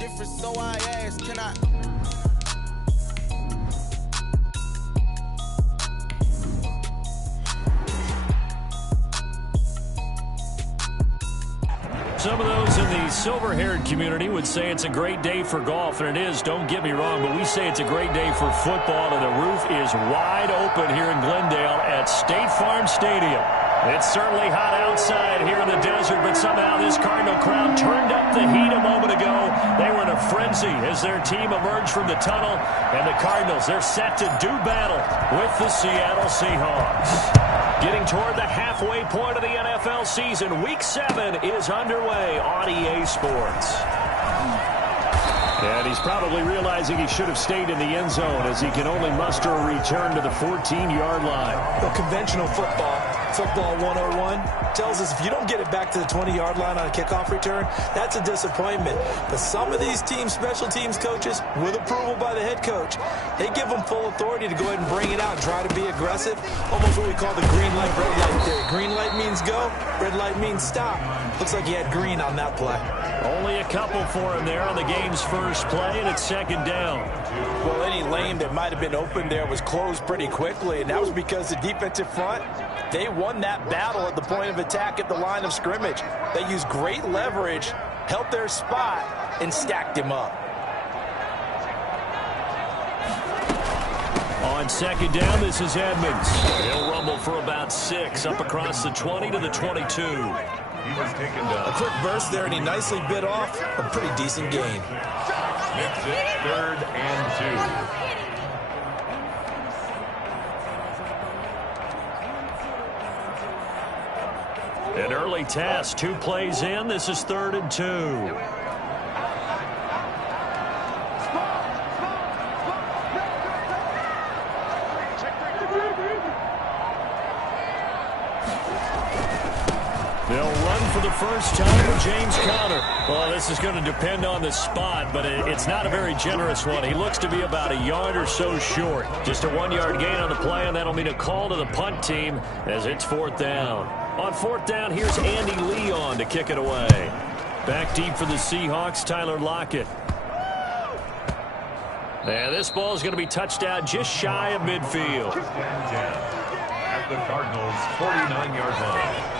different, so I ask, can I? Some of those in the silver-haired community would say it's a great day for golf, and it is, don't get me wrong, but we say it's a great day for football, and the roof is wide open here in Glendale at State Farm Stadium. It's certainly hot outside here in the desert, but somehow this Cardinal crowd turned up the heat a moment ago. They were in a frenzy as their team emerged from the tunnel, and the Cardinals, they're set to do battle with the Seattle Seahawks. Getting toward the halfway point of the NFL season, Week 7 is underway on EA Sports. And he's probably realizing he should have stayed in the end zone as he can only muster a return to the 14-yard line. Well, conventional football 101, tells us if you don't get it back to the 20-yard line on a kickoff return, that's a disappointment. But some of these teams, special teams coaches, with approval by the head coach, they give them full authority to go ahead and bring it out and try to be aggressive. Almost what we call the green light, red light theory. Green light means go, red light means stop. Looks like he had green on that play. Only a couple for him there on the game's first play, and it's second down. Well, any lane that might have been open there was closed pretty quickly, and that was because the defensive front, they won that battle at the point of attack at the line of scrimmage. They used great leverage, held their spot, and stacked him up. On second down, this is Edmonds. He'll rumble for about 6 up across the 20 to the 22. A quick burst there, and he nicely bit off a pretty decent gain. Makes it 3rd and 2. An early task, 2 plays in. This is 3rd and 2. They'll run for the first time with James Conner. Well, this is going to depend on the spot, but it's not a very generous one. He looks to be about a yard or so short. Just a 1-yard gain on the play, and that'll mean a call to the punt team as it's 4th down. On 4th down, here's Andy Leon to kick it away. Back deep for the Seahawks, Tyler Lockett. And this ball is going to be touched out just shy of midfield. At the Cardinals' 49-yard line.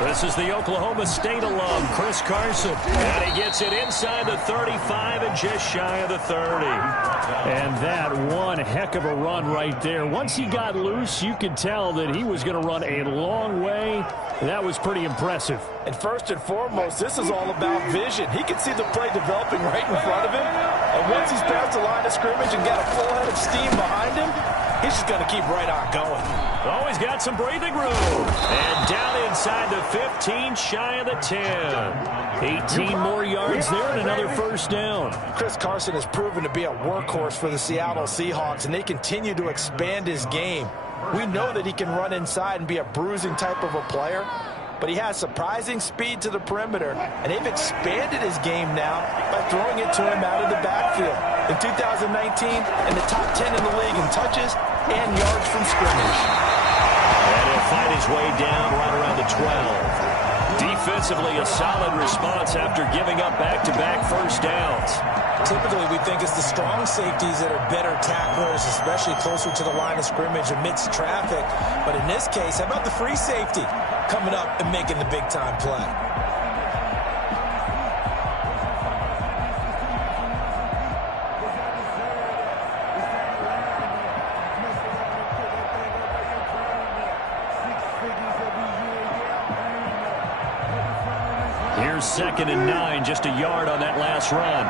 This is the Oklahoma State alum, Chris Carson. And he gets it inside the 35 and just shy of the 30. And that one heck of a run right there. Once he got loose, you could tell that he was going to run a long way. That was pretty impressive. And first and foremost, this is all about vision. He can see the play developing right in front of him. And once he's past the line of scrimmage and got a full head of steam behind him, he's just going to keep right on going. Always got some breathing room. And down inside the 15, shy of the 10. 18 more yards there and another first down. Chris Carson has proven to be a workhorse for the Seattle Seahawks, and they continue to expand his game. We know that he can run inside and be a bruising type of a player, but he has surprising speed to the perimeter, and they've expanded his game now by throwing it to him out of the backfield. In 2019, in the top 10 in the league in touches and yards from scrimmage. And he'll find his way down right around the 12. Defensively, a solid response after giving up back-to-back first downs. Typically, we think it's the strong safeties that are better tacklers, especially closer to the line of scrimmage amidst traffic. But in this case, how about the free safety coming up and making the big-time play? Here's 2nd and 9, just a yard on that last run.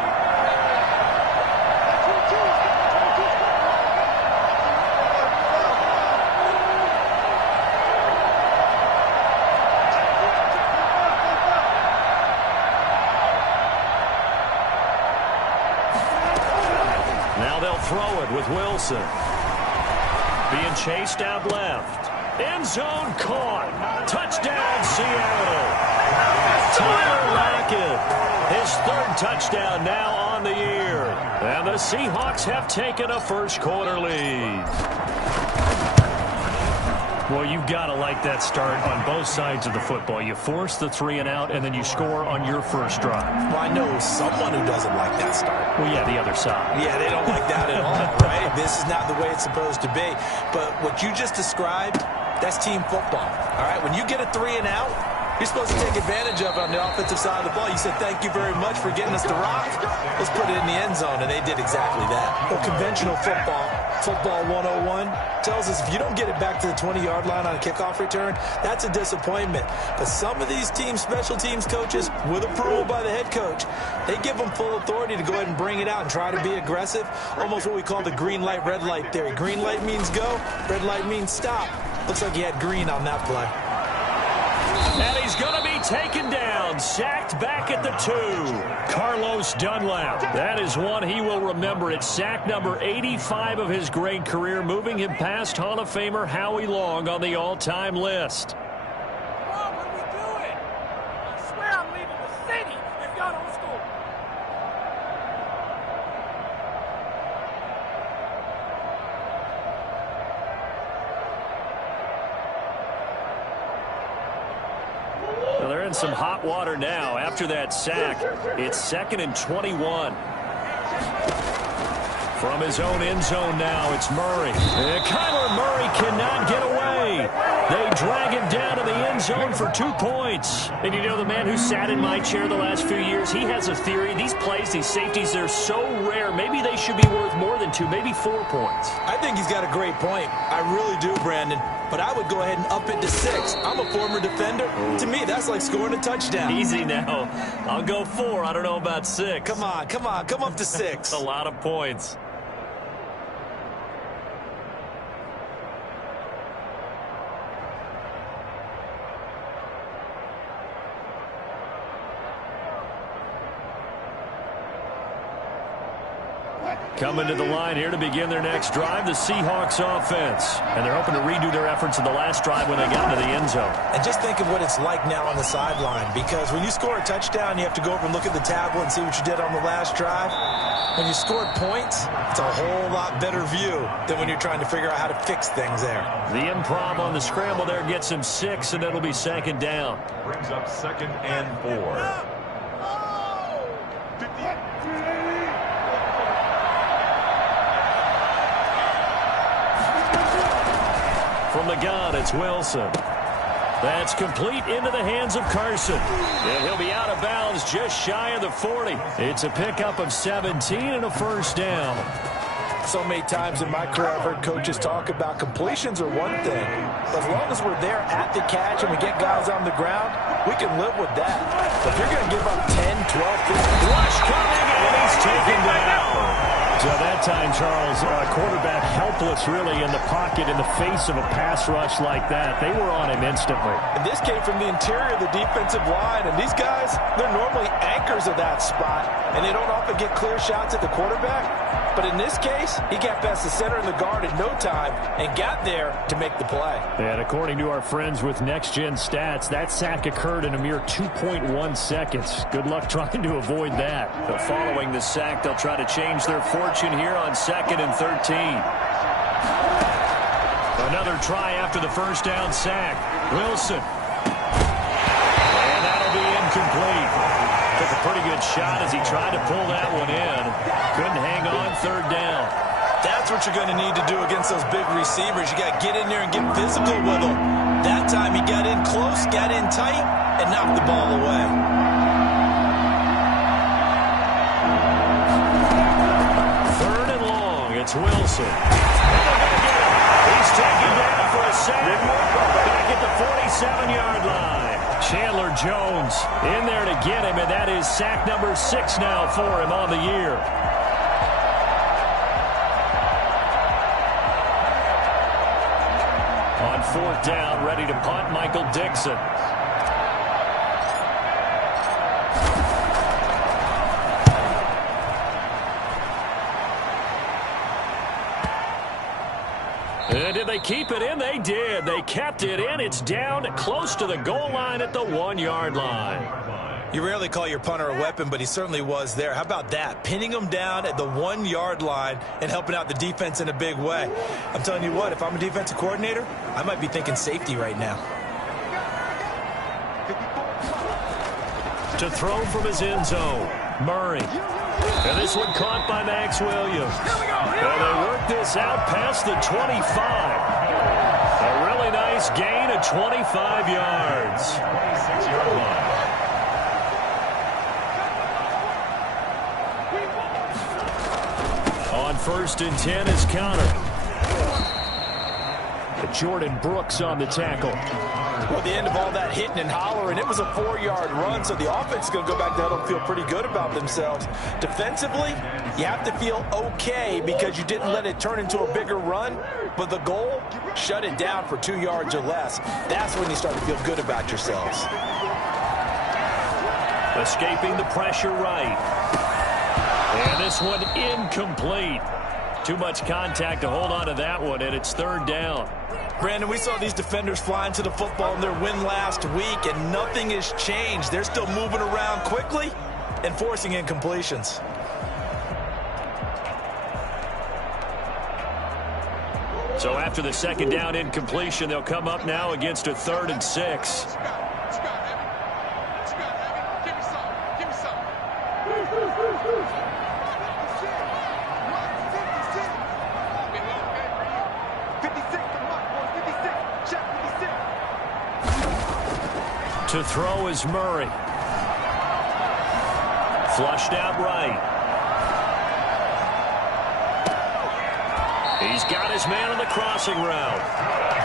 Now they'll throw it with Wilson. Being chased out left. End zone caught. Touchdown, Seattle. Tyler Lockett, his 3rd touchdown now on the year. And the Seahawks have taken a first-quarter lead. Well, you've got to like that start on both sides of the football. You force the 3-and-out, and then you score on your first drive. Well, I know someone who doesn't like that start. Well, yeah, the other side. Yeah, they don't like that at all, right? This is not the way it's supposed to be. But what you just described, that's team football, all right? When you get a 3-and-out, you're supposed to take advantage of it on the offensive side of the ball. You said, thank you very much for getting us the rock. Let's put it in the end zone, and they did exactly that. Well, conventional football 101, tells us if you don't get it back to the 20-yard line on a kickoff return, that's a disappointment. But some of these special teams coaches, with approval by the head coach, they give them full authority to go ahead and bring it out and try to be aggressive, almost what we call the green light, red light theory. Green light means go, red light means stop. Looks like he had green on that play. And he's going to be taken down, sacked back at the 2. Carlos Dunlap. That is one he will remember. It's sack number 85 of his great career, moving him past Hall of Famer Howie Long on the all-time list. What are we doing? I swear I'm leaving the city if y'all don't score. Well, they're in some hot water now. After that sack, it's 2nd and 21. From his own end zone now, it's Murray. And Kyler Murray cannot get away. They drag him down to the end zone for 2 points. And you know, the man who sat in my chair the last few years, he has a theory. These plays, these safeties, they're so rare. Maybe they should be worth more than 2, maybe 4 points. I think he's got a great point. I really do, Brandon. But I would go ahead and up it to 6. I'm a former defender. To me, that's like scoring a touchdown. Easy now. I'll go 4. I don't know about 6. Come on. Come up to 6. A lot of points. Coming to the line here to begin their next drive, the Seahawks offense. And they're hoping to redo their efforts in the last drive when they got into the end zone. And just think of what it's like now on the sideline, because when you score a touchdown, you have to go over and look at the tablet and see what you did on the last drive. When you scored points, it's a whole lot better view than when you're trying to figure out how to fix things there. The improv on the scramble there gets him 6, and it'll be 2nd down. Brings up 2nd and 4. From the gun, it's Wilson. That's complete into the hands of Carson. And he'll be out of bounds just shy of the 40. It's a pickup of 17 and a first down. So many times in my career, I've heard coaches talk about completions are one thing. But as long as we're there at the catch and we get guys on the ground, we can live with that. But if you're going to give up 10, 12, 15... Rush coming, and he's taken down. So that time, Charles, quarterback helpless really in the pocket in the face of a pass rush like that. They were on him instantly. And this came from the interior of the defensive line. And these guys, they're normally anchors of that spot. And they don't often get clear shots at the quarterback. But in this case, he got past the center and the guard in no time and got there to make the play. And according to our friends with Next Gen Stats, that sack occurred in a mere 2.1 seconds. Good luck trying to avoid that. But following the sack, they'll try to change their fortune here on 2nd and 13. Another try after the first down sack. Wilson. And that'll be incomplete. Took a pretty good shot as he tried to pull that one in. Couldn't hang on, 3rd down. That's what you're going to need to do against those big receivers. You got to get in there and get physical with them. That time he got in close, got in tight, and knocked the ball away. 3rd and long, it's Wilson. And they're going to get him. He's taken down for a sack. Back at the 47-yard line. Chandler Jones in there to get him, and that is sack number 6 now for him on the year. On 4th down, ready to punt, Michael Dixon. And did they keep it in? They did. They kept it in. It's down close to the goal line at the 1-yard line. You rarely call your punter a weapon, but he certainly was there. How about that? Pinning him down at the 1-yard line and helping out the defense in a big way. I'm telling you what, if I'm a defensive coordinator, I might be thinking safety right now. To throw from his end zone, Murray. And this one caught by Max Williams. And they work this out past the 25. A really nice gain of 25 yards. 26-yard line. On 1st and 10 is counter. Jordan Brooks on the tackle. Well, at the end of all that hitting and hollering, it was a 4-yard run, so the offense is going to go back down and feel pretty good about themselves. Defensively, you have to feel okay because you didn't let it turn into a bigger run, but the goal, shut it down for 2 yards or less. That's when you start to feel good about yourselves. Escaping the pressure right. And this one incomplete. Too much contact to hold on to that one, and it's 3rd down. Brandon, we saw these defenders flying to the football in their win last week, and nothing has changed. They're still moving around quickly and forcing incompletions. So after the 2nd down incompletion, they'll come up now against a 3rd and 6. To throw is Murray. Flushed out right. He's got his man on the crossing route.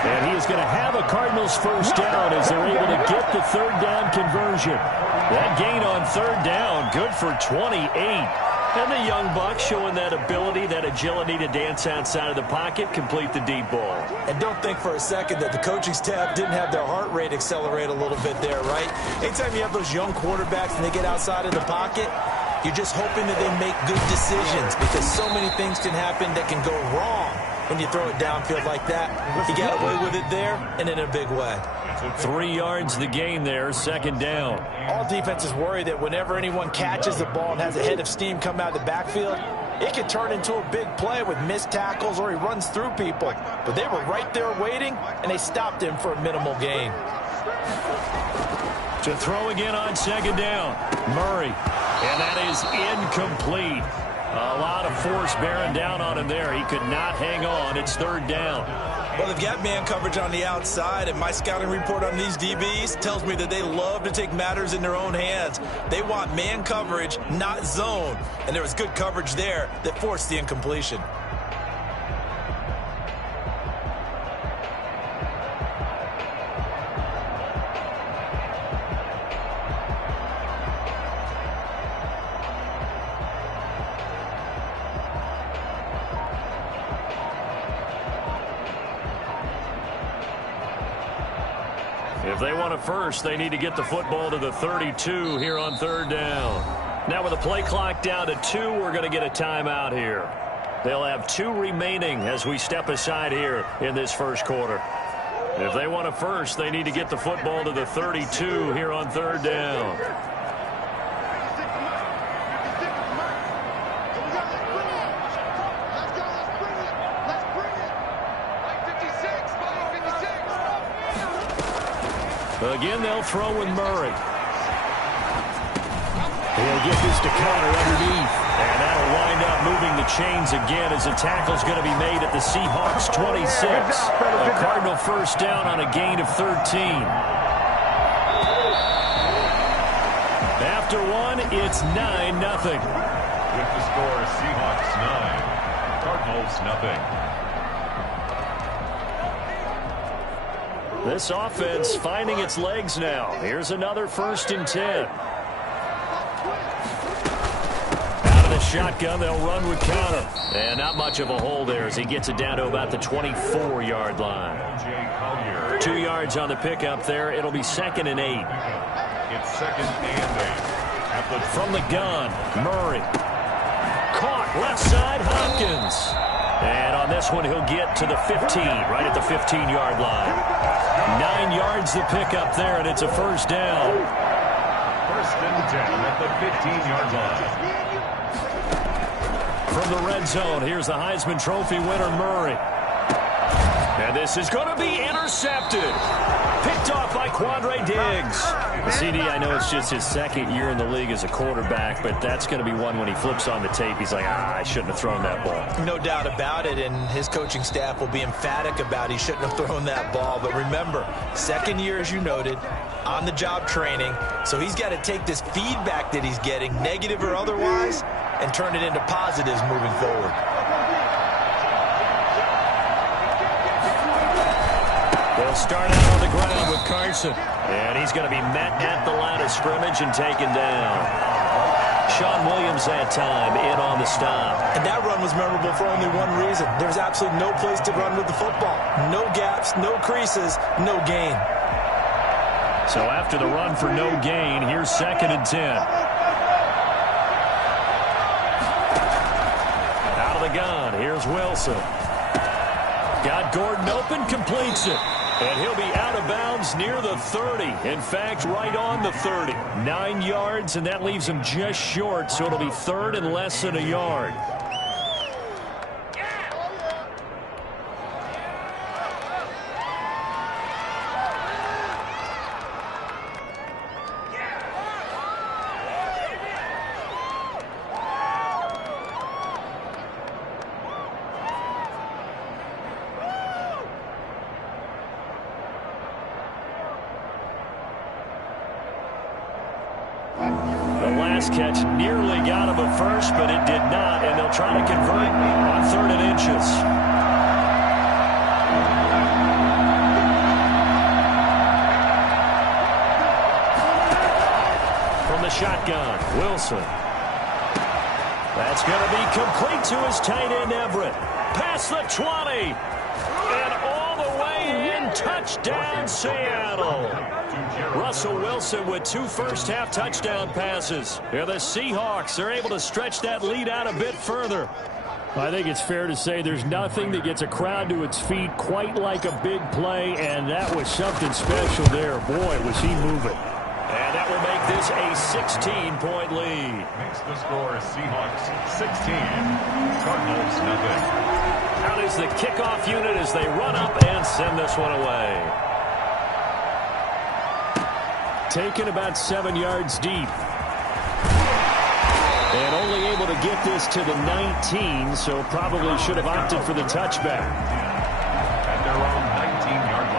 And he is going to have a Cardinals 1st down as they're able to get the 3rd down conversion. That gain on 3rd down, good for 28. And the young buck showing that ability, that agility to dance outside of the pocket, complete the deep ball. And don't think for a second that the coaching staff didn't have their heart rate accelerate a little bit there, right? Anytime you have those young quarterbacks and they get outside of the pocket, you're just hoping that they make good decisions because so many things can happen that can go wrong when you throw it downfield like that. He got away with it there and in a big way. 3 yards the gain there, 2nd down. All defenses worry that whenever anyone catches the ball and has a head of steam come out of the backfield, it can turn into a big play with missed tackles or he runs through people. But they were right there waiting, and they stopped him for a minimal gain. To throw again on 2nd down, Murray. And that is incomplete. A lot of force bearing down on him there. He could not hang on. It's 3rd down. Well, they've got man coverage on the outside, and my scouting report on these DBs tells me that they love to take matters in their own hands. They want man coverage, not zone. And there was good coverage there that forced the incompletion. If they want a first, they need to get the football to the 32 here on 3rd down. Now with the play clock down to 2, we're going to get a timeout here. They'll have 2 remaining as we step aside here in this 1st quarter. If they want a first, they need to get the football to the 32 here on 3rd down. Again, they'll throw with Murray. He'll get this to counter underneath. And that'll wind up moving the chains again as the tackle's going to be made at the Seahawks 26. A Cardinal 1st down on a gain of 13. After 1, it's 9-0. With the score, Seahawks 9, Cardinals nothing. This offense finding its legs now. Here's another 1st and 10. Out of the shotgun, they'll run with counter. And not much of a hole there as he gets it down to about the 24-yard line. 2 yards on the pickup there. It'll be 2nd and 8. It's 2nd and 8. From the gun, Murray. Caught left side, Hopkins. And on this one, he'll get to the 15, right at the 15-yard line. 9 yards to pick up there, and it's a 1st down. First and 10 at the 15-yard line. From the red zone, here's the Heisman Trophy winner, Murray. And this is going to be intercepted. Picked off by Quandre Diggs. CD, I know it's just his second year in the league as a quarterback, but that's going to be one when he flips on the tape. He's like, I shouldn't have thrown that ball. No doubt about it, and his coaching staff will be emphatic about he shouldn't have thrown that ball. But remember, second year, as you noted, on-the-job training, so he's got to take this feedback that he's getting, negative or otherwise, and turn it into positives moving forward. They'll start out on the ground with Carson. And he's going to be met at the line of scrimmage and taken down. Sean Williams that time in on the stop. And that run was memorable for only one reason. There's absolutely no place to run with the football. No gaps, no creases, no gain. So after the run for no gain, here's second and 10. Out of the gun, here's Wilson. Got Gordon open, completes it. And he'll be out of bounds near the 30. In fact, right on the 30. 9 yards, and that leaves him just short, so it'll be third and less than a yard. Catch nearly got him a first, but it did not, and they'll try to convert on 3rd and inches. From the shotgun, Wilson. That's going to be complete to his tight end, Everett. Past the 20, and all the way in, touchdown, Seattle. Russell Wilson with 2 first-half touchdown passes. Yeah, the Seahawks are able to stretch that lead out a bit further. I think it's fair to say there's nothing that gets a crowd to its feet quite like a big play, and that was something special there. Boy, was he moving. And that will make this a 16-point lead. Makes the score Seahawks 16, Cardinals nothing. Out is the kickoff unit as they run up and send this one away. Taken about 7 yards deep. And only able to get this to the 19, so probably should have opted for the touchback. At their own 19-yard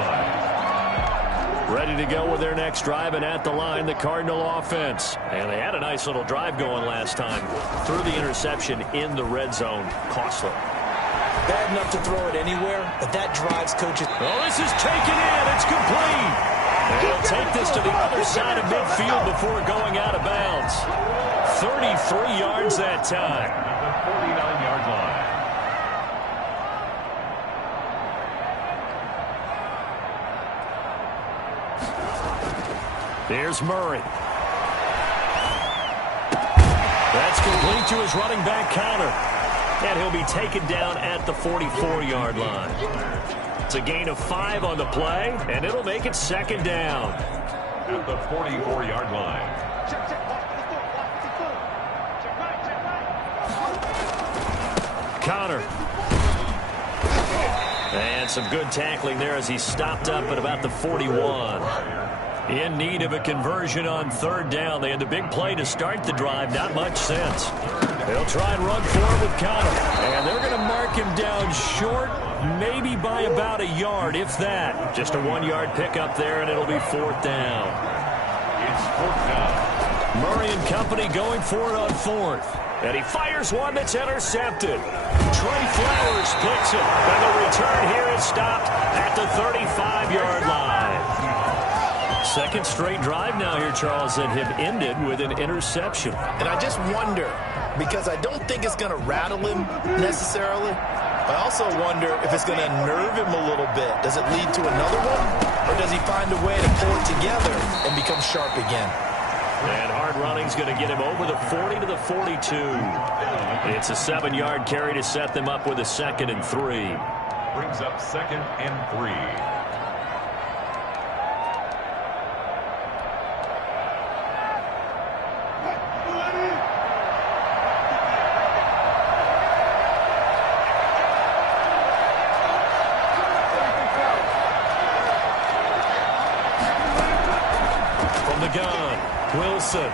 line. Ready to go with their next drive, and at the line, the Cardinal offense. And they had a nice little drive going last time. Threw the interception in the red zone. Costly. Bad enough to throw it anywhere, but that drives coaches. Oh, this is taken in. It's complete. They'll take this to the other side of midfield before going out of bounds. 33 yards that time. At the 49-yard line. There's Murray. That's complete to his running back counter. And he'll be taken down at the 44-yard line. It's a gain of 5 on the play, and it'll make it second down. At the 44-yard line. Connor. And some good tackling there as he stopped up at about the 41. In need of a conversion on 3rd down. They had the big play to start the drive. Not much sense. They'll try and run forward with Connor. And they're going to mark him down short, maybe by about a yard, if that. Just a 1-yard pickup there, and it'll be 4th down. It's 4th down. Murray and company going for it on 4th. And he fires one that's intercepted. Trey Flowers picks it. And the return here is stopped at the 35-yard line. Second straight drive now here, Charles, that have ended with an interception. And I just wonder, because I don't think it's going to rattle him necessarily. I also wonder if it's going to unnerve him a little bit. Does it lead to another one? Or does he find a way to pull it together and become sharp again? And hard running's going to get him over the 40 to the 42. It's a 7-yard carry to set them up with a 2nd and 3. Brings up 2nd and 3. Wilson.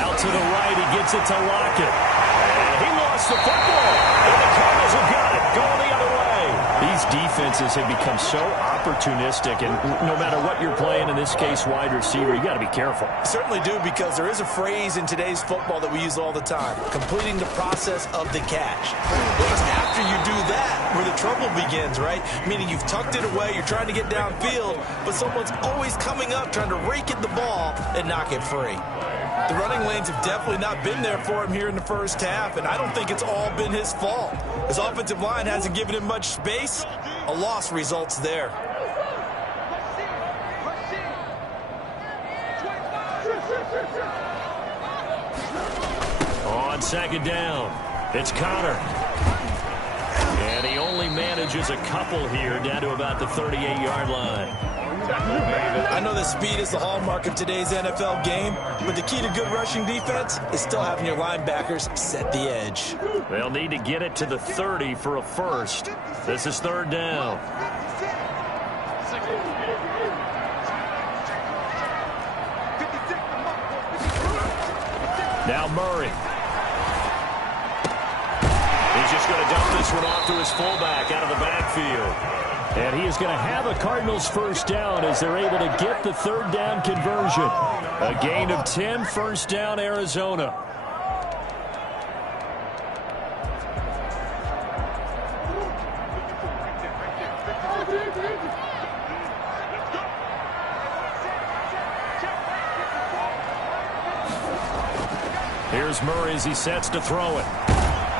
Out to the right, he gets it to Lockett. And he lost the football. And the Cardinals have got it, going the other way. These defenses have become so opportunistic, and no matter what you're playing, in this case wide receiver, you got to be careful. Certainly do, because there is a phrase in today's football that we use all the time: completing the process of the catch. Well, it's after you do that where the trouble begins, right? Meaning you've tucked it away, you're trying to get downfield, but someone's always coming up trying to rake at the ball and knock it free. The running lanes have definitely not been there for him here in the first half, and I don't think it's all been his fault. His offensive line hasn't given him much space. A loss results there. On second down, it's Connor. And he only manages a couple here, down to about the 38-yard line. I know that speed is the hallmark of today's NFL game, but the key to good rushing defense is still having your linebackers set the edge. They'll need to get it to the 30 for a first. This is third down. Now Murray. He's just going to dump this one off to his fullback out of the backfield. And he is going to have a Cardinals first down as they're able to get the third down conversion. A gain of 10, first down, Arizona. Here's Murray as he sets to throw it.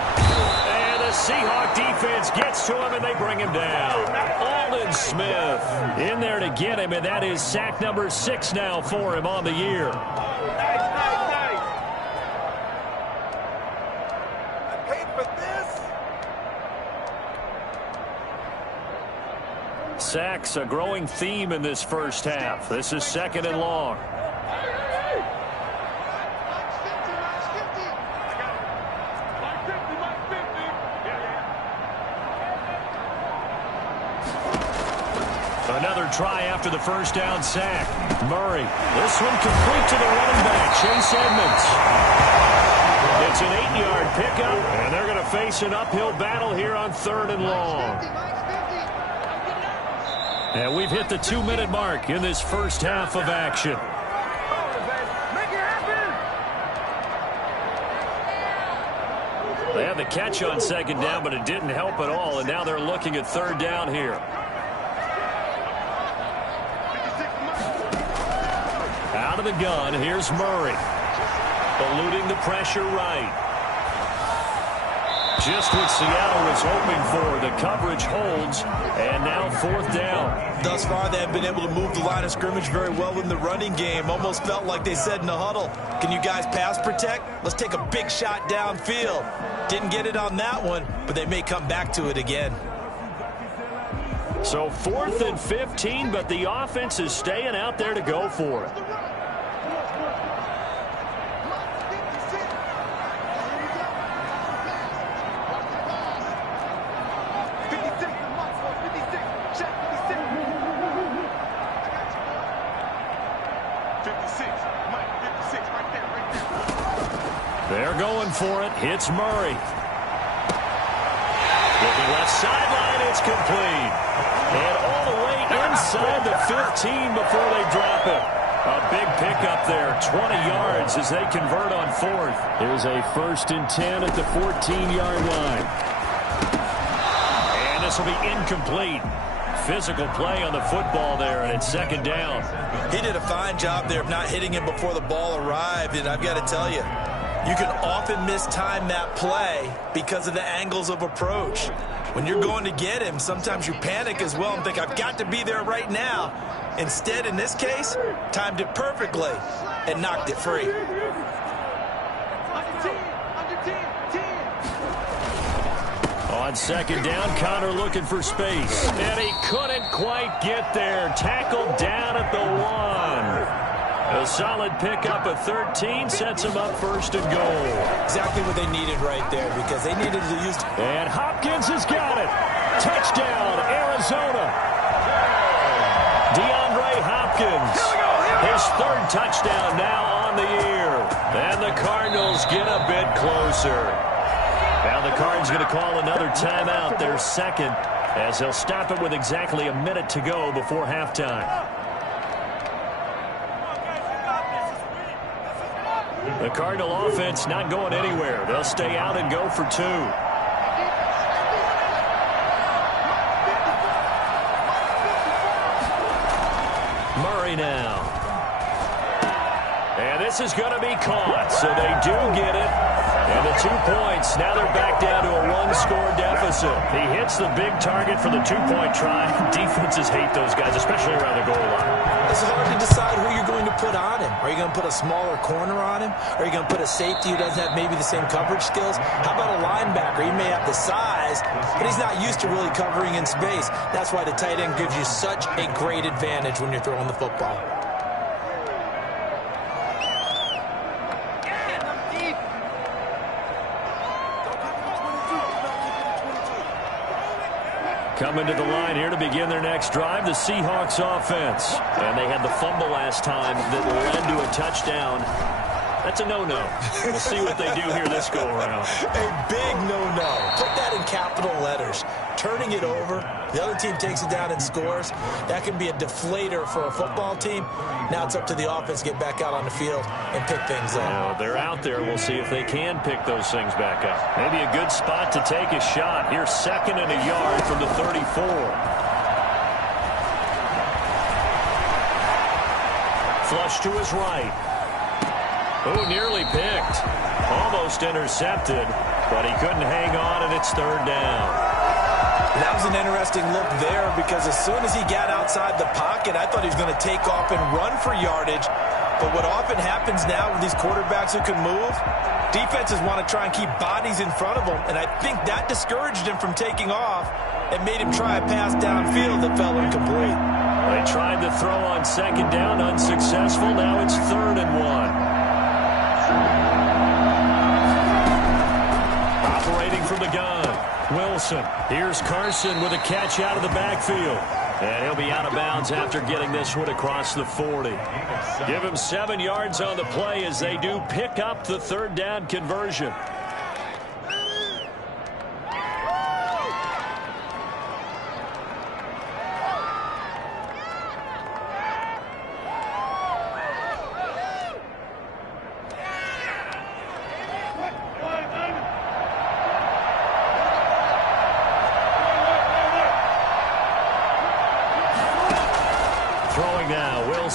And the Seahawk defense gets to him, and they bring him down. Aldon Smith in there to get him, and that is sack number 6 now for him on the year. I paid for this. Sacks, a growing theme in this first half. This is second and long. Another try after the first down sack. Murray. This one complete to the running back, Chase Edmonds. It's an 8-yard pickup, and they're going to face an uphill battle here on third and long. And we've hit the 2-minute mark in this first half of action. They had the catch on second down, but it didn't help at all, and now they're looking at third down here. Out of the gun, here's Murray. Eluding the pressure right. Just what Seattle was hoping for. The coverage holds, and now fourth down. Thus far, they have been able to move the line of scrimmage very well in the running game. Almost felt like they said in the huddle, can you guys pass protect? Let's take a big shot downfield. Didn't get it on that one, but they may come back to it again. So 4th and 15, but the offense is staying out there to go for it. They're going for it. Hits Murray. Looking left sideline, it's complete. And all the way inside the 15 before they drop it. A big pickup there, 20 yards as they convert on fourth. Here's a 1st and 10 at the 14-yard line. And this will be incomplete. Physical play on the football there, and it's second down. He did a fine job there of not hitting him before the ball arrived, and I've got to tell you, you can often mistime that play because of the angles of approach. When you're going to get him, sometimes you panic as well and think, I've got to be there right now. Instead, in this case, timed it perfectly and knocked it free. On second down, Connor looking for space. And he couldn't quite get there. Tackled down at the 1. A solid pickup of 13 sets him up first and goal. Exactly what they needed right there, because they needed to use... And Hopkins has got it. Touchdown, Arizona. DeAndre Hopkins. His 3rd touchdown now on the year. And the Cardinals get a bit closer. Now the Cards going to call another timeout, their second, as they'll stop it with exactly a minute to go before halftime. The Cardinal offense not going anywhere. They'll stay out and go for two. Murray now. And this is going to be caught, so they do get it. And the 2 points, now they're back down to a one-score deficit. He hits the big target for the two-point try. Defenses hate those guys, especially around the goal line. It's hard to decide who you're going to put on him. Are you going to put a smaller corner on him? Are you going to put a safety who doesn't have maybe the same coverage skills? How about a linebacker? He may have the size, but he's not used to really covering in space. That's why the tight end gives you such a great advantage when you're throwing the football. Coming to the line here to begin their next drive, the Seahawks offense. And they had the fumble last time that led to a touchdown. That's a no-no. We'll see what they do here this go-around. A big no-no. Put that in capital letters. Turning it over, the other team takes it down and scores. That can be a deflator for a football team. Now it's up to the offense to get back out on the field and pick things up. Now, they're out there. We'll see if they can pick those things back up. Maybe a good spot to take a shot. Here's 2nd and a yard from the 34. Flush to his right. Oh, nearly picked. Almost intercepted, but he couldn't hang on, and it's 3rd down. That was an interesting look there because as soon as he got outside the pocket, I thought he was going to take off and run for yardage. But what often happens now with these quarterbacks who can move, defenses want to try and keep bodies in front of them, and I think that discouraged him from taking off and made him try a pass downfield that fell incomplete. They tried to throw on 2nd down, unsuccessful. Now it's 3rd and 1. Operating from the gun, Wilson. Here's Carson with a catch out of the backfield. And he'll be out of bounds after getting this one across the 40. Give him 7 yards on the play as they do pick up the 3rd down conversion.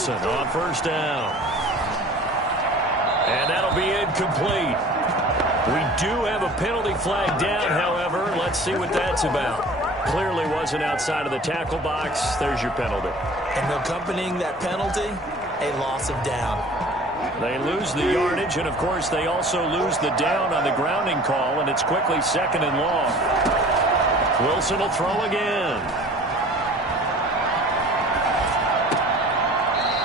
On 1st down. And that'll be incomplete. We do have a penalty flag down, however. Let's see what that's about. Clearly wasn't outside of the tackle box. There's your penalty. And accompanying that penalty, a loss of down. They lose the yardage, and, of course, they also lose the down on the grounding call, and it's quickly 2nd and long. Wilson will throw again.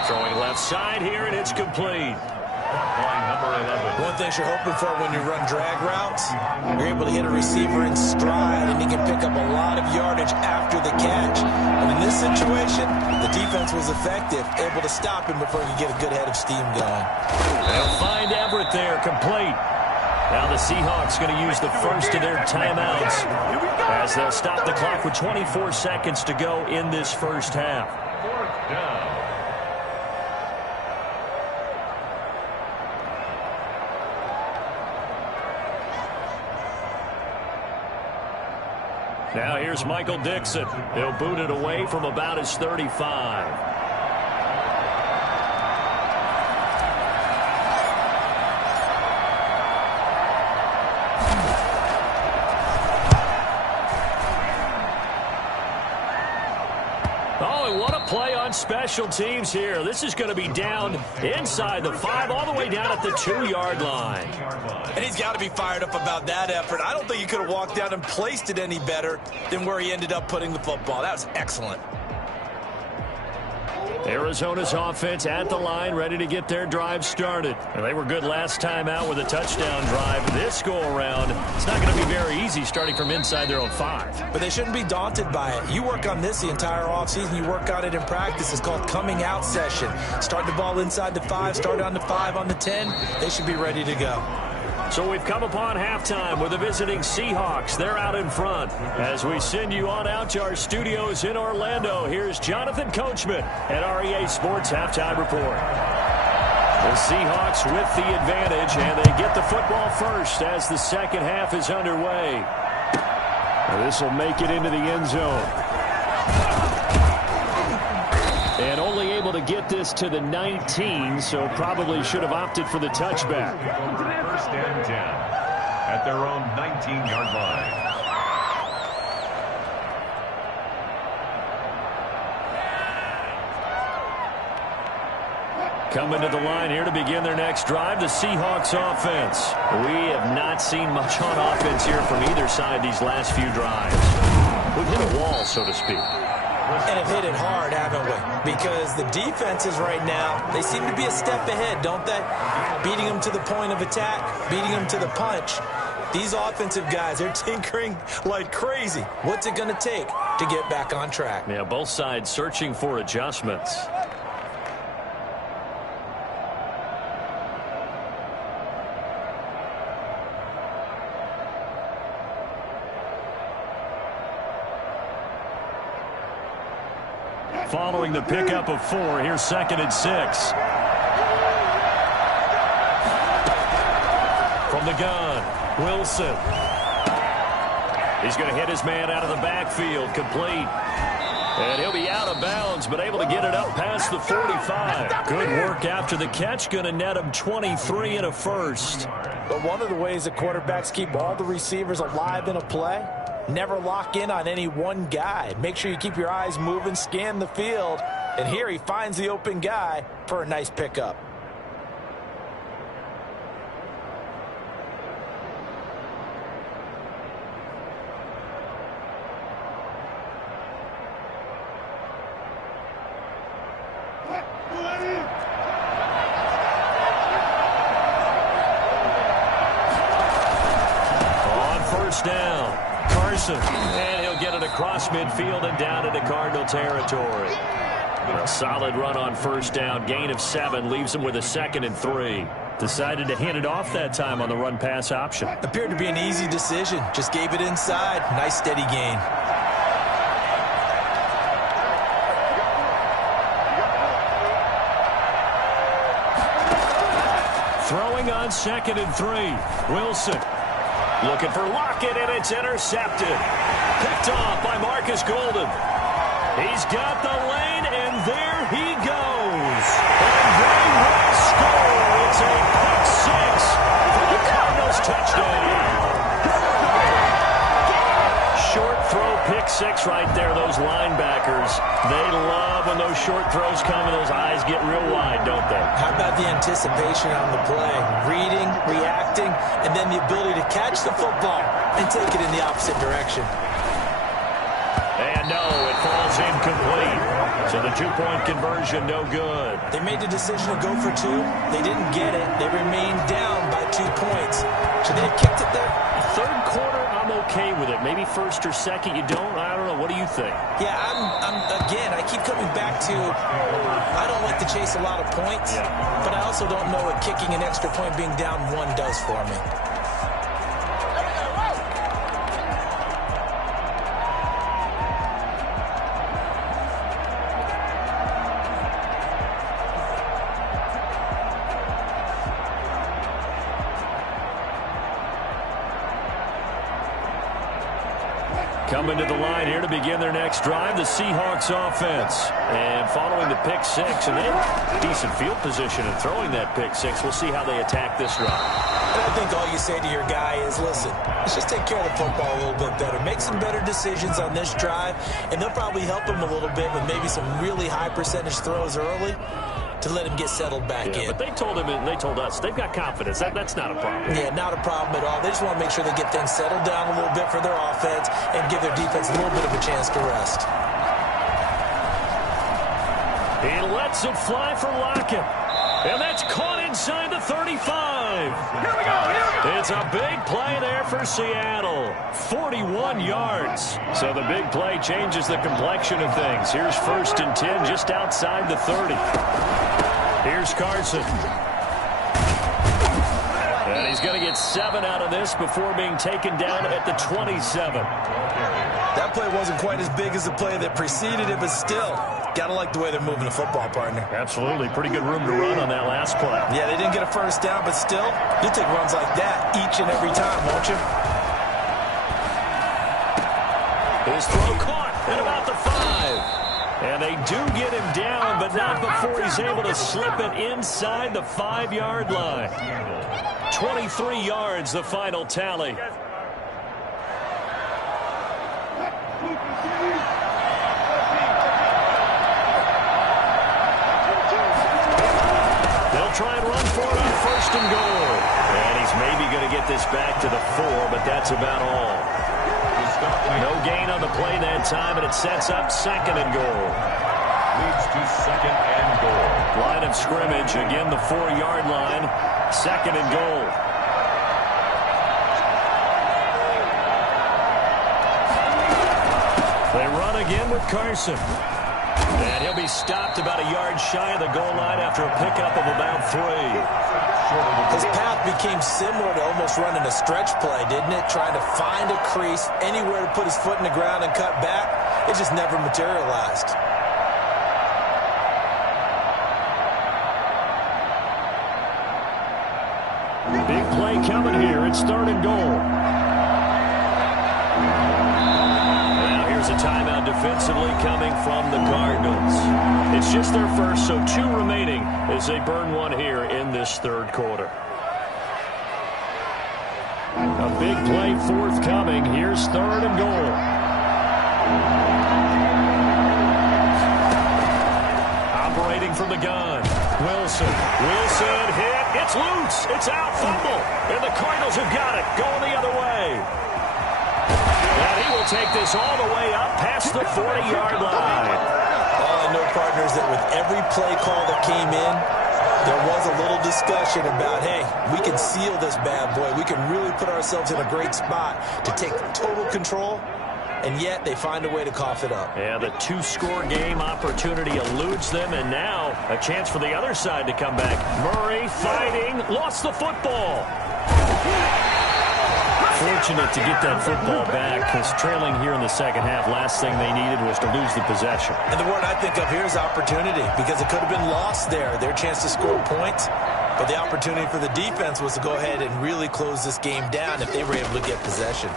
Throwing left side here, and it's complete. One thing you're hoping for when you run drag routes, you're able to hit a receiver in stride, and he can pick up a lot of yardage after the catch. And in this situation, the defense was effective, able to stop him before he could get a good head of steam going. They'll find Everett there, complete. Now the Seahawks going to use the first of their timeouts as they'll stop the clock with 24 seconds to go in this first half. 4th down. Now here's Michael Dixon. He'll boot it away from about his 35. Play on special teams here. This is going to be down inside the 5, all the way down at the 2-yard line. And he's got to be fired up about that effort. I don't think he could have walked down and placed it any better than where he ended up putting the football. That was excellent. Arizona's offense at the line, ready to get their drive started. And they were good last time out with a touchdown drive. This go-around, it's not going to be very easy starting from inside their own 5. But they shouldn't be daunted by it. You work on this the entire offseason. You work on it in practice. It's called coming out session. Start the ball inside the 5, start on the 5, on the 10. They should be ready to go. So we've come upon halftime with the visiting Seahawks. They're out in front. As we send you on out to our studios in Orlando, here's Jonathan Coachman at REA Sports Halftime Report. The Seahawks with the advantage, and they get the football first as the second half is underway. This will make it into the end zone. And only able to get this to the 19, so probably should have opted for the touchback. First and 10 at their own 19-yard line. Coming to the line here to begin their next drive, the Seahawks offense. We have not seen much on offense here from either side these last few drives. We've hit a wall, so to speak. And have hit it hard, haven't we? Because the defenses right now, they seem to be a step ahead, don't they? Beating them to the point of attack, beating them to the punch. These offensive guys, they're tinkering like crazy. What's it going to take to get back on track? Yeah, both sides searching for adjustments. Following the pickup of 4, here's 2nd and 6. From the gun, Wilson. He's going to hit his man out of the backfield, complete. And he'll be out of bounds, but able to get it up past the 45. Good work after the catch, going to net him 23 and a first. But one of the ways that quarterbacks keep all the receivers alive in a play, never lock in on any one guy. Make sure you keep your eyes moving, scan the field. And here he finds the open guy for a nice pickup. On first down. And he'll get it across midfield and down into Cardinal territory. A solid run on first down. Gain of 7 leaves him with a 2nd and 3. Decided to hand it off that time on the run-pass option. Appeared to be an easy decision. Just gave it inside. Nice steady gain. Throwing on 2nd and 3. Wilson. Looking for Lockett, and it's intercepted. Picked off by Marcus Golden. He's got the lane, and there he goes. And they will score. It's a pick 6 for the Cardinals touchdown. Short throw, pick 6 right there. Those linebackers, they love when those short throws come and those eyes get real wide, don't they? How about the anticipation on the play? Reading, reacting, and then the ability to catch the football and take it in the opposite direction. And no, it falls incomplete. So the 2-point conversion, no good. They made the decision to go for 2. They didn't get it. They remained down by 2 points. Should they have kicked it there? Third quarter, I'm okay with it. Maybe first or second, you don't. I don't know. What do you think? Yeah, again, I keep coming back to I don't like to chase a lot of points, but I also don't know what kicking an extra point being down 1 does for me. Coming to the line here to begin their next drive, the Seahawks offense. And following the pick 6, and they have decent field position and throwing that pick 6. We'll see how they attack this drive. And I think all you say to your guy is, listen, let's just take care of the football a little bit better. Make some better decisions on this drive, and they'll probably help him a little bit with maybe some really high percentage throws early to let him get settled back in. But they told him and they told us they've got confidence. That's not a problem. Yeah, not a problem at all. They just want to make sure they get things settled down a little bit for their offense and give their defense a little bit of a chance to rest. He lets it fly for Lockett. And that's caught inside the 35. Here we go. It's a big play there for Seattle. 41 yards. So the big play changes the complexion of things. Here's 1st and 10 just outside the 30. Here's Carson. And he's going to get 7 out of this before being taken down at the 27. That play wasn't quite as big as the play that preceded it, but still, got to like the way they're moving the football, partner. Absolutely. Pretty good room to run on that last play. Yeah, they didn't get a first down, but still, you take runs like that each and every time, won't you? His throw caught at about the 5. And they do get him down, but not before he's able to slip it inside the 5-yard line. 23 yards, the final tally. Try and run for it on 1st and goal. And he's maybe going to get this back to the 4, but that's about all. No gain on the play that time, and it sets up 2nd and goal. Leads to 2nd and goal. Line of scrimmage, again the 4-yard line. 2nd and goal. They run again with Carson. And he'll be stopped about a yard shy of the goal line after a pickup of about 3. His path became similar to almost running a stretch play, didn't it? Trying to find a crease, anywhere to put his foot in the ground and cut back. It just never materialized. Big play coming here. It's 3rd and goal. A timeout defensively coming from the Cardinals. It's just their first, so 2 remaining as they burn 1 here in this 3rd quarter. A big play forthcoming. Here's 3rd and goal. Operating from the gun. Wilson hit. It's loose. It's out. Fumble. And the Cardinals have got it. Going the other way. And he will take this all the way up past the 40-yard line. All I know, partners, that with every play call that came in, there was a little discussion about, hey, we can seal this bad boy. We can really put ourselves in a great spot to take total control, and yet they find a way to cough it up. Yeah, the 2-score game opportunity eludes them, and now a chance for the other side to come back. Murray fighting, lost the football. Fortunate to get that football back, because trailing here in the 2nd half, last thing they needed was to lose the possession. And the word I think of here is opportunity, because it could have been lost there, their chance to score points. But the opportunity for the defense was to go ahead and really close this game down if they were able to get possession.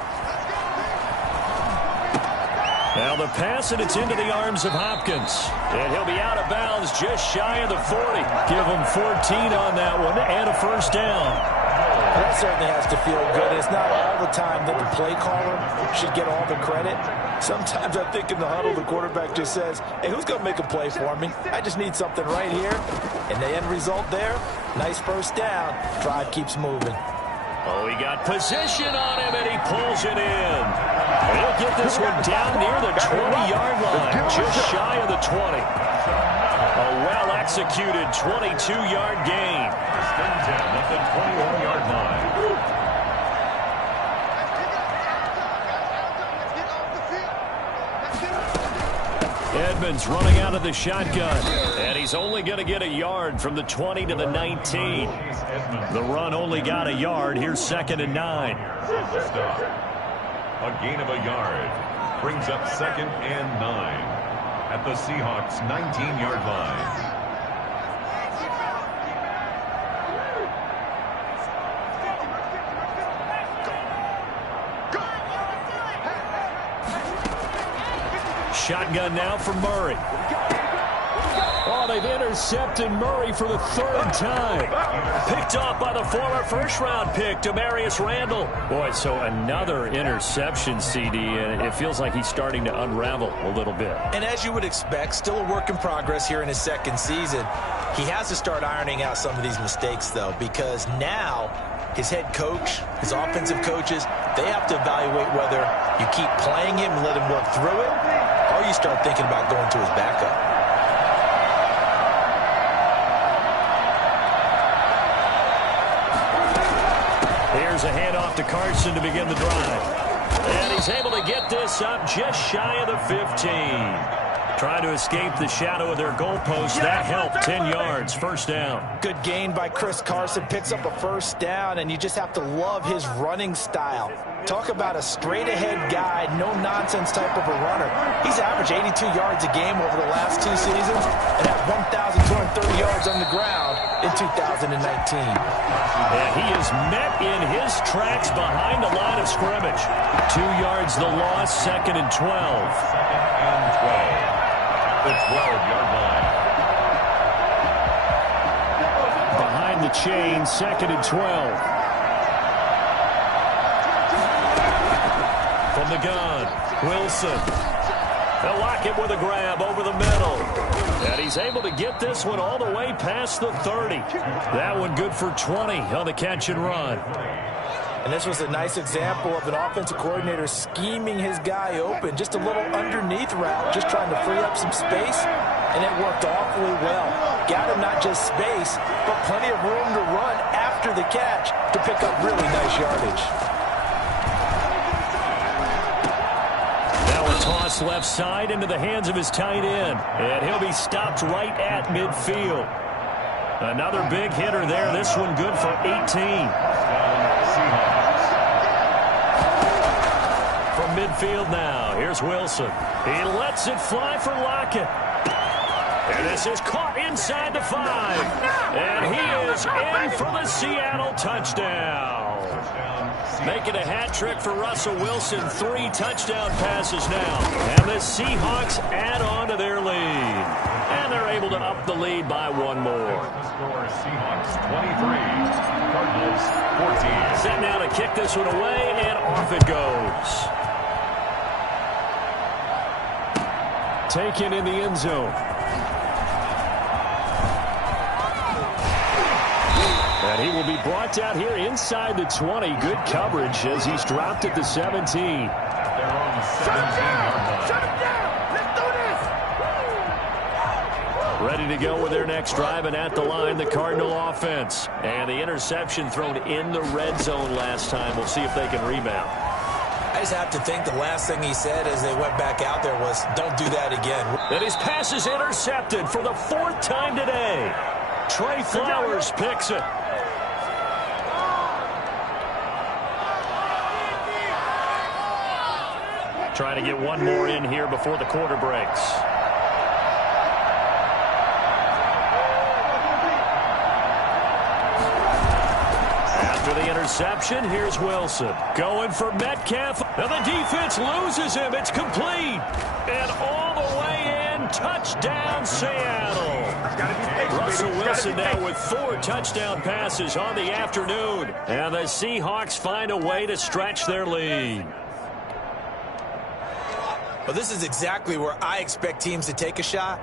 Now the pass, and it's into the arms of Hopkins. And he'll be out of bounds just shy of the 40. Give him 14 on that one and a 1st down. That certainly has to feel good. It's not all the time that the play caller should get all the credit. Sometimes I think in the huddle, the quarterback just says, hey, who's going to make a play for me? I just need something right here. And the end result there, nice 1st down. Drive keeps moving. Oh, he got position on him, and he pulls it in. He'll get this one down near the 20-yard line, just shy of the 20. A well-executed 22-yard gain. At the 21-yard line. Edmonds running out of the shotgun, and he's only going to get a yard from the 20 to the 19. The run only got a yard. Here's 2nd and 9. A gain of a yard brings up 2nd and 9 at the Seahawks' 19-yard line. Shotgun now for Murray. Oh, they've intercepted Murray for the 3rd time. Picked off by the former 1st-round pick, Demarius Randall. Boy, so another interception, CD, and it feels like he's starting to unravel a little bit. And as you would expect, still a work in progress here in his 2nd season. He has to start ironing out some of these mistakes, though, because now his head coach, his offensive coaches, they have to evaluate whether you keep playing him and let him work through it, or you start thinking about going to his backup. Here's a handoff to Carson to begin the drive. And he's able to get this up just shy of the 15. Trying to escape the shadow of their goalpost. That helped. 10 yards. First down. Good gain by Chris Carson. Picks up a first down, and you just have to love his running style. Talk about a straight-ahead guy, no-nonsense type of a runner. He's averaged 82 yards a game over the last 2 seasons and had 1,230 yards on the ground in 2019. And he is met in his tracks behind the line of scrimmage. 2 yards the loss, 2nd and 12. 2nd and 12. The 12-yard line. Behind the chain, 2nd and 12. From the gun, Wilson. They'll lock it with a grab over the middle. And he's able to get this one all the way past the 30. That one good for 20 on the catch and run. And this was a nice example of an offensive coordinator scheming his guy open. Just a little underneath route, just trying to free up some space, and it worked awfully well. Got him not just space, but plenty of room to run after the catch to pick up really nice yardage. Now a toss left side into the hands of his tight end, and he'll be stopped right at midfield. Another big hitter there. This one good for 18. From midfield now, here's Wilson. He lets it fly for Lockett. And this is caught inside the 5. And he is in for the Seattle touchdown. Making a hat trick for Russell Wilson. 3 touchdown passes now. And the Seahawks add on to their lead. And they're able to up the lead by 1 more. The score is Seahawks 23, Cardinals 14. Set now to kick this one away, and off it goes. Taken in the end zone. And he will be brought down here inside the 20. Good coverage as he's dropped at the 17. They're on the 17-yard line. Shut him down! Let's do this! Ready to go with their next drive, and at the line, the Cardinal offense. And the interception thrown in the red zone last time. We'll see if they can rebound. I just have to think the last thing he said as they went back out there was, don't do that again. And his pass is intercepted for the 4th time today. Trey Flowers picks it. Trying to get one more in here before the quarter breaks. After the interception, here's Wilson. Going for Metcalf. And the defense loses him. It's complete. And all the way in. Touchdown, Seattle. Russell Wilson now with 4 touchdown passes on the afternoon. And the Seahawks find a way to stretch their lead. Well, this is exactly where I expect teams to take a shot.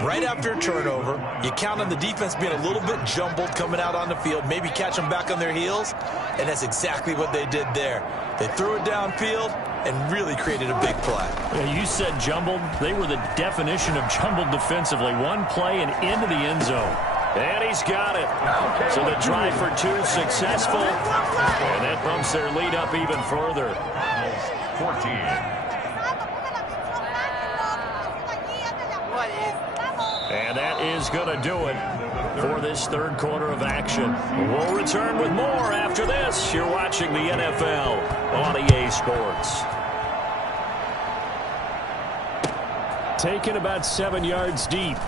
Right after a turnover, you count on the defense being a little bit jumbled coming out on the field, maybe catch them back on their heels, and that's exactly what they did there. They threw it downfield and really created a big play. Yeah, you said jumbled. They were the definition of jumbled defensively. One play and into the end zone. And he's got it. So the drive for 2 successful. And that bumps their lead up even further. 14. And that is going to do it for this 3rd quarter of action. We'll return with more after this. You're watching the NFL on EA Sports. Taken about 7 yards deep.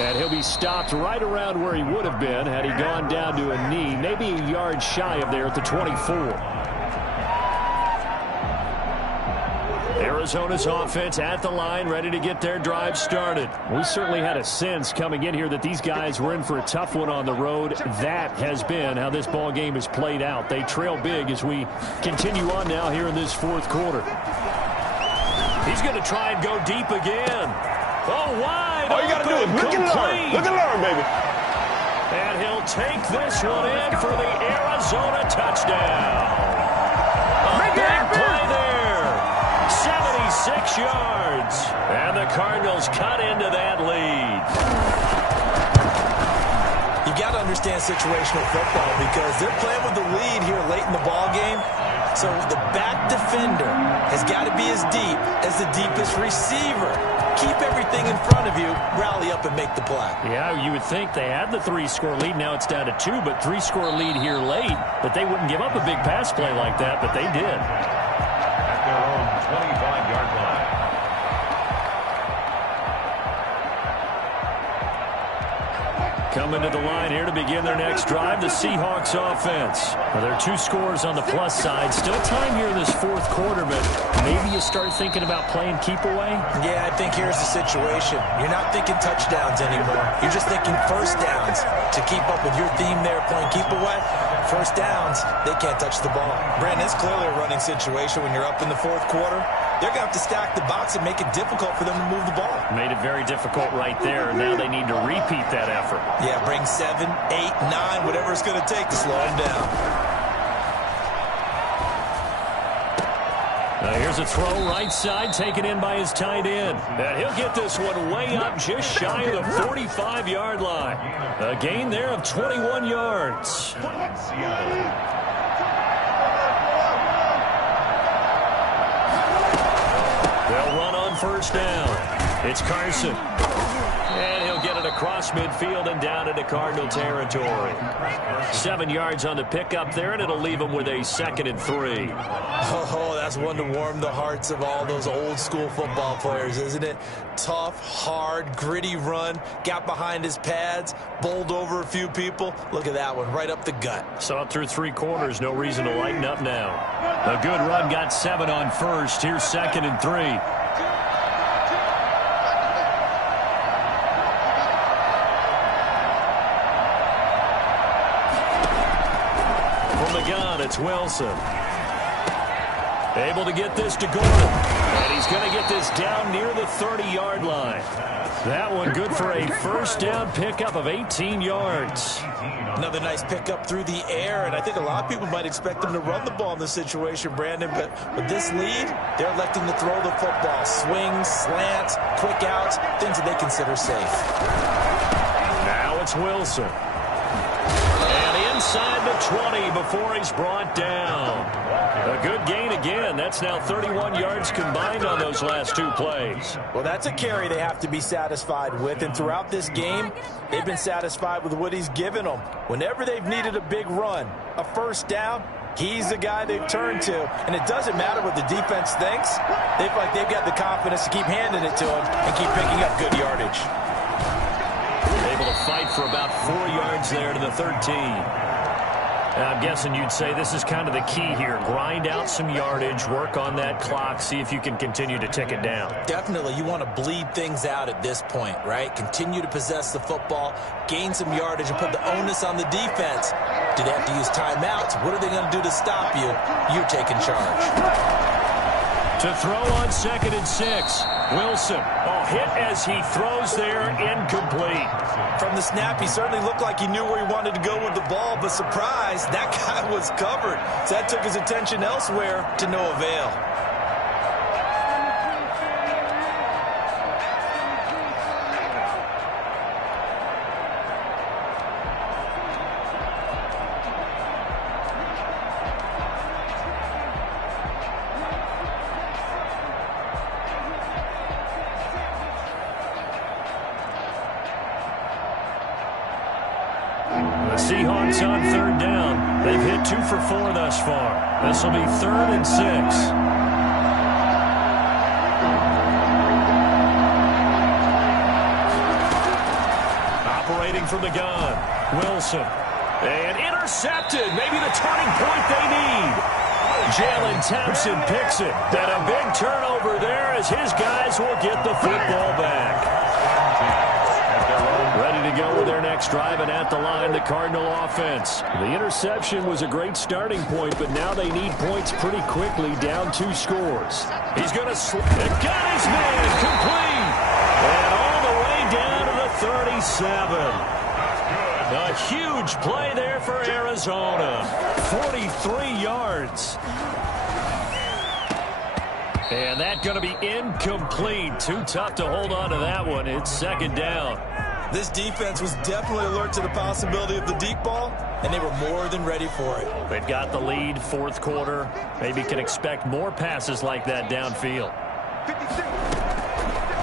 And he'll be stopped right around where he would have been had he gone down to a knee, maybe a yard shy of there at the 24. Arizona's offense at the line, ready to get their drive started. We certainly had a sense coming in here that these guys were in for a tough one on the road. That has been how this ball game has played out. They trail big as we continue on now here in this 4th quarter. He's going to try and go deep again. Oh, wide. All you got to do is look and learn. Look and learn, baby. And he'll take this one in for the Arizona touchdown. A big play there. 76 yards. And the Cardinals cut into that lead. You've got to understand situational football because they're playing with the lead here late in the ball game. So the back defender has got to be as deep as the deepest receiver. Keep everything in front of you, rally up and make the play. Yeah, you would think they had the 3-score lead. Now it's down to 2, but 3-score lead here late. But they wouldn't give up a big pass play like that, but they did. At their own 25-yard line. Coming to the line here to begin their next drive, the Seahawks offense. Well, there are 2 scores on the plus side. Still time here in this fourth quarter, but maybe you start thinking about playing keep away? Yeah, I think here's the situation. You're not thinking touchdowns anymore. You're just thinking first downs. To keep up with your theme there, playing keep away, first downs, they can't touch the ball. Brandon, it's clearly a running situation when you're up in the fourth quarter. They're going to have to stack the box and make it difficult for them to move the ball. Made it very difficult right there. Now they need to repeat that effort. Yeah, bring 7, 8, 9, whatever it's going to take to slow them down. Now here's a throw right side, taken in by his tight end. And he'll get this one way up just shy of the 45-yard line. A gain there of 21 yards. They'll run on first down. It's Carson. And he'll get it across midfield and down into Cardinal territory. 7 yards on the pickup there, and it'll leave him with a 2nd and 3. Oh, that's one to warm the hearts of all those old-school football players, isn't it? Tough, hard, gritty run. Got behind his pads, bowled over a few people. Look at that one, right up the gut. Saw it through 3 quarters. No reason to lighten up now. A good run, got 7 on first. Here's 2nd and 3. It's Wilson. Able to get this to Gordon. And he's going to get this down near the 30-yard line. That one good for a first down pickup of 18 yards. Another nice pickup through the air, and I think a lot of people might expect them to run the ball in this situation, Brandon, but with this lead, they're electing to throw the football. Swings, slants, quick outs, things that they consider safe. Now it's Wilson. Inside the 20 before he's brought down. A good gain again. That's now 31 yards combined on those last 2 plays. Well, that's a carry they have to be satisfied with, and throughout this game, they've been satisfied with what he's given them. Whenever they've needed a big run, a first down, he's the guy they've turned to, and it doesn't matter what the defense thinks. They feel like they've got the confidence to keep handing it to him and keep picking up good yardage. Able to fight for about 4 yards there to the 13. I'm guessing you'd say this is kind of the key here. Grind out some yardage, work on that clock, see if you can continue to tick it down. Definitely. You want to bleed things out at this point, right? Continue to possess the football, gain some yardage, and put the onus on the defense. Do they have to use timeouts? What are they going to do to stop you? You're taking charge. To throw on 2nd and 6. Wilson, hit as he throws there, incomplete. From the snap, he certainly looked like he knew where he wanted to go with the ball, but surprise, that guy was covered. So that took his attention elsewhere to no avail. Seahawks on 3rd down. They've hit 2 for 4 thus far. This will be 3rd and 6. Operating from the gun. Wilson. And intercepted. Maybe the turning point they need. Jalen Thompson picks it. And a big turnover there as his guys will get the football back. Ready to go with their next drive, and at the line, the Cardinal offense. The interception was a great starting point, but now they need points pretty quickly, down 2 scores. He's going to got his man complete, and all the way down to the 37. A huge play there for Arizona. 43 yards. And that's going to be incomplete. Too tough to hold on to that one. It's 2nd down. This defense was definitely alert to the possibility of the deep ball, and they were more than ready for it. They've got the lead, fourth quarter. Maybe can expect more passes like that downfield.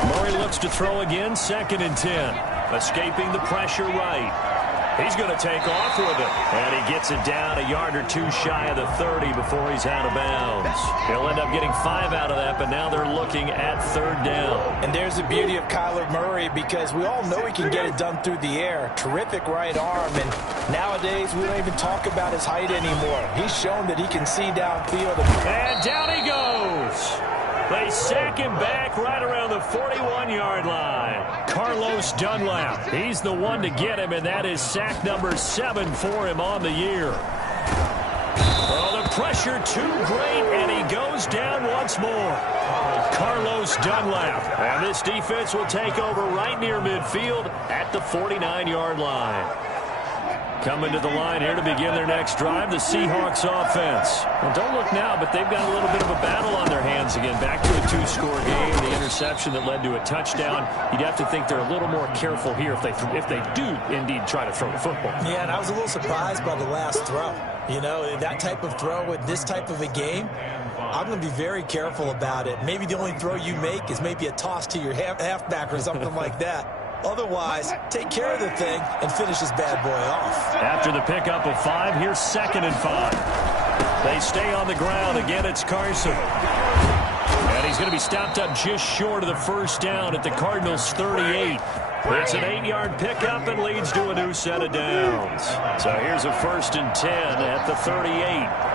Murray looks to throw again, 2nd and 10. Escaping the pressure right. He's going to take off with it. And he gets it down a yard or two shy of the 30 before he's out of bounds. He'll end up getting 5 out of that, but now they're looking at 3rd down. And there's the beauty of Kyler Murray, because we all know he can get it done through the air. Terrific right arm, and nowadays we don't even talk about his height anymore. He's shown that he can see downfield. And down he goes. They sack him back right around the 41-yard line. Carlos Dunlap, he's the one to get him, and that is sack number 7 for him on the year. Oh, the pressure too great, and he goes down once more. Carlos Dunlap. And this defense will take over right near midfield at the 49-yard line. Coming to the line here to begin their next drive, the Seahawks offense. Well, don't look now, but they've got a little bit of a battle on their hands again. Back to a 2-score game, the interception that led to a touchdown. You'd have to think they're a little more careful here if they do indeed try to throw the football. Yeah, and I was a little surprised by the last throw. You know, that type of throw with this type of a game, I'm going to be very careful about it. Maybe the only throw you make is maybe a toss to your halfback or something like that. Otherwise, take care of the thing and finish this bad boy off. After the pickup of 5, here's 2nd and 5. They stay on the ground. Again, it's Carson. And he's going to be stopped up just short of the 1st down at the Cardinals' 38. It's an 8-yard pickup and leads to a new set of downs. So here's a 1st and 10 at the 38.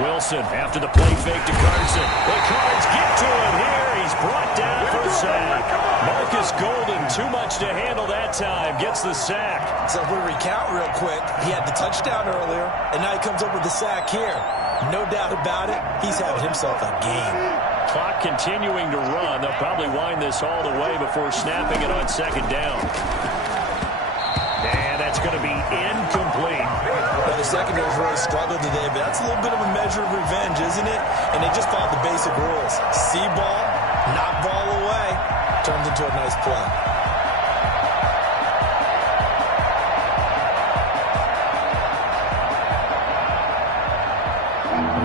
Wilson after the play fake to Carson. The Cards get to him here. He's brought down for a sack. Marcus Golden, too much to handle that time, gets the sack. So if we recount real quick, he had the touchdown earlier, and now he comes up with the sack here. No doubt about it, he's having himself a game. Clock continuing to run. They'll probably wind this all the way before snapping it on 2nd down. And that's going to be incomplete. Well, the secondary's really struggled today, but that's a little bit of a measure of revenge, isn't it? And they just followed the basic rules. See ball, knock ball away, turns into a nice play.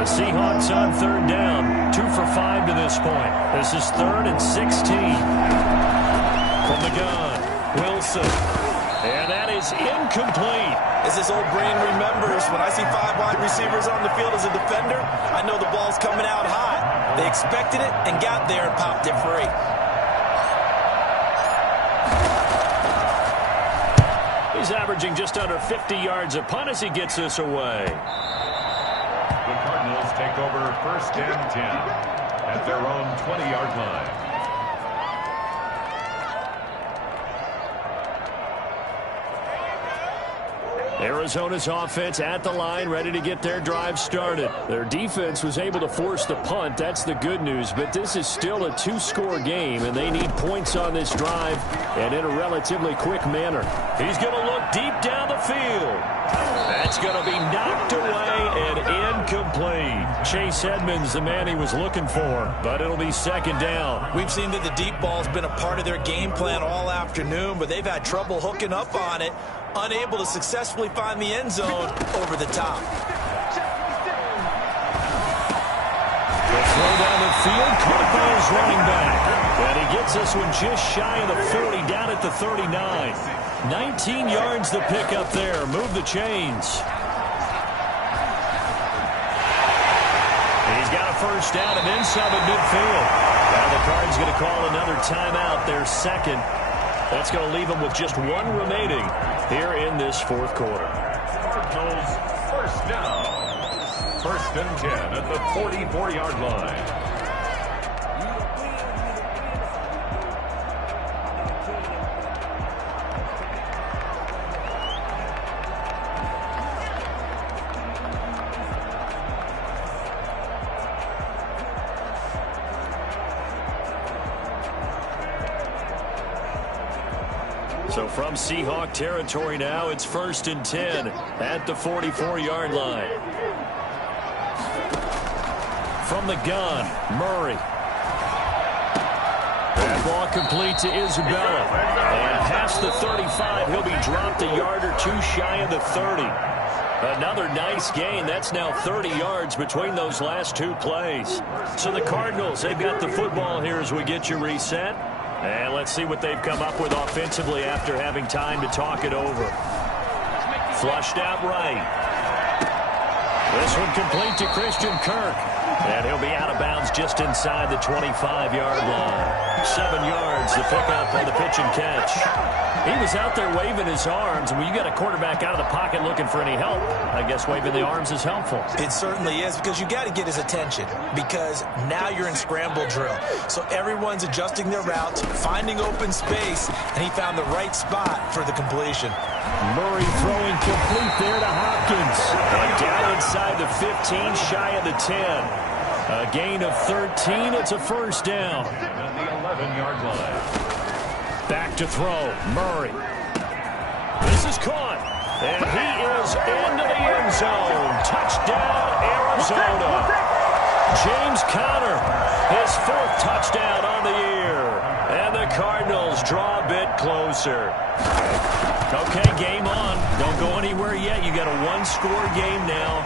The Seahawks on 3rd down. 2 for 5 to this point. This is 3rd and 16. From the gun, Wilson. And that is incomplete. As this old brain remembers, when I see 5 wide receivers on the field as a defender, I know the ball's coming out hot. They expected it and got there and popped it free. He's averaging just under 50 yards a punt as he gets this away. The Cardinals take over 1st and 10 at their own 20-yard line. Arizona's offense at the line, ready to get their drive started. Their defense was able to force the punt. That's the good news. But this is still a 2-score game, and they need points on this drive and in a relatively quick manner. He's going to look deep down the field. That's going to be knocked away and incomplete. Chase Edmonds, the man he was looking for, but it'll be 2nd down. We've seen that the deep ball's been a part of their game plan all afternoon, but they've had trouble hooking up on it, unable to successfully find the end zone over the top. The throw down the field, caught by his running back. And he gets this one just shy of the 40, down at the 39. 19 yards the pickup there. Move the chains. He's got a 1st down and then some at midfield. Now the Cards going to call another timeout, their 2nd. That's going to leave them with just 1 remaining here in this 4th quarter. Cardinals 1st down. 1st and 10 at the 44-yard line. So from Seahawk territory now, it's 1st and 10 at the 44-yard line. From the gun, Murray. That ball complete to Isabella. And past the 35, he'll be dropped a yard or two shy of the 30. Another nice gain. That's now 30 yards between those last two plays. So the Cardinals, they've got the football here as we get you reset. And let's see what they've come up with offensively after having time to talk it over. Flushed out right. This one complete to Christian Kirk. And he'll be out of bounds just inside the 25-yard line. 7 yards, the pickup on the pitch and catch. He was out there waving his arms. When you got a quarterback out of the pocket looking for any help, I guess waving the arms is helpful. It certainly is, because you got to get his attention, because now you're in scramble drill. So everyone's adjusting their routes, finding open space, and he found the right spot for the completion. Murray throwing complete there to Hopkins. And down inside the 15, shy of the 10. A gain of 13. It's a first down. At the 11-yard line. Back to throw. Murray. This is caught. And he is into the end zone. Touchdown, Arizona. James Conner, his 4th touchdown on the year. And the Cardinals draw a bit closer. Okay, game on. Don't go anywhere yet. You got a one-score game now.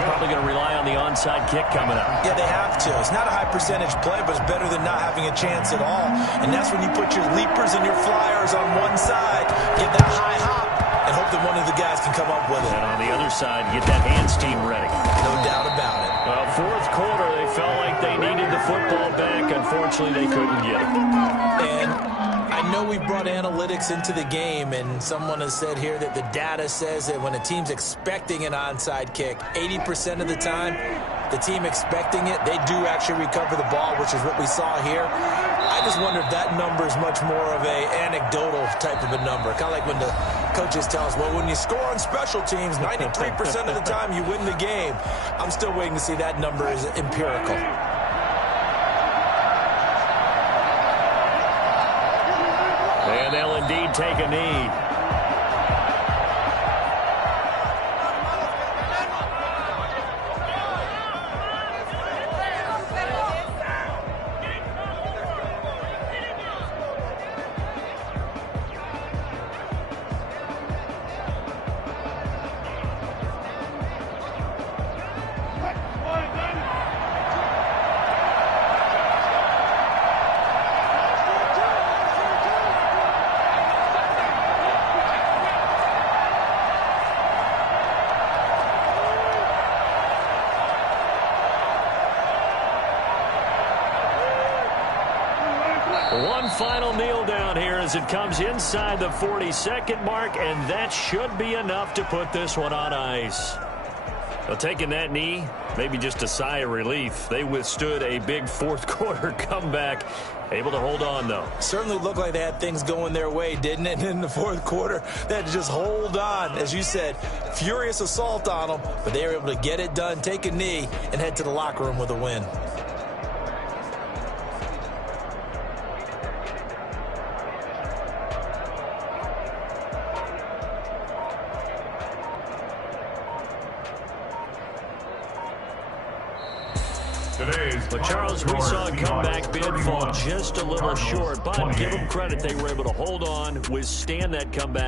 Probably going to rely on the onside kick coming up. Yeah, they have to. It's not a high percentage play, but it's better than not having a chance at all. And that's when you put your leapers and your flyers on one side, get that high hop, and hope that one of the guys can come up with it. And on the other side, get that hands team ready. No doubt about it. Well, 4th quarter, they felt like they needed the football back. Unfortunately, they couldn't get it. And I know we brought analytics into the game, and someone has said here that the data says that when a team's expecting an onside kick, 80% of the time, the team expecting it, they do actually recover the ball, which is what we saw here. I just wonder if that number is much more of a anecdotal type of a number. Kind of like when the coaches tell us, well, when you score on special teams, 93% of the time you win the game. I'm still waiting to see that number is empirical. And they'll indeed take a knee. One final kneel down here as it comes inside the 40-second mark, and that should be enough to put this one on ice. Well, taking that knee, maybe just a sigh of relief. They withstood a big 4th quarter comeback. Able to hold on, though. Certainly looked like they had things going their way, didn't it? In the 4th quarter, they had to just hold on. As you said, furious assault on them, but they were able to get it done, take a knee, and head to the locker room with a win. But Charles, we saw a comeback bid fall just a little short, but give them credit. They were able to hold on, withstand that comeback.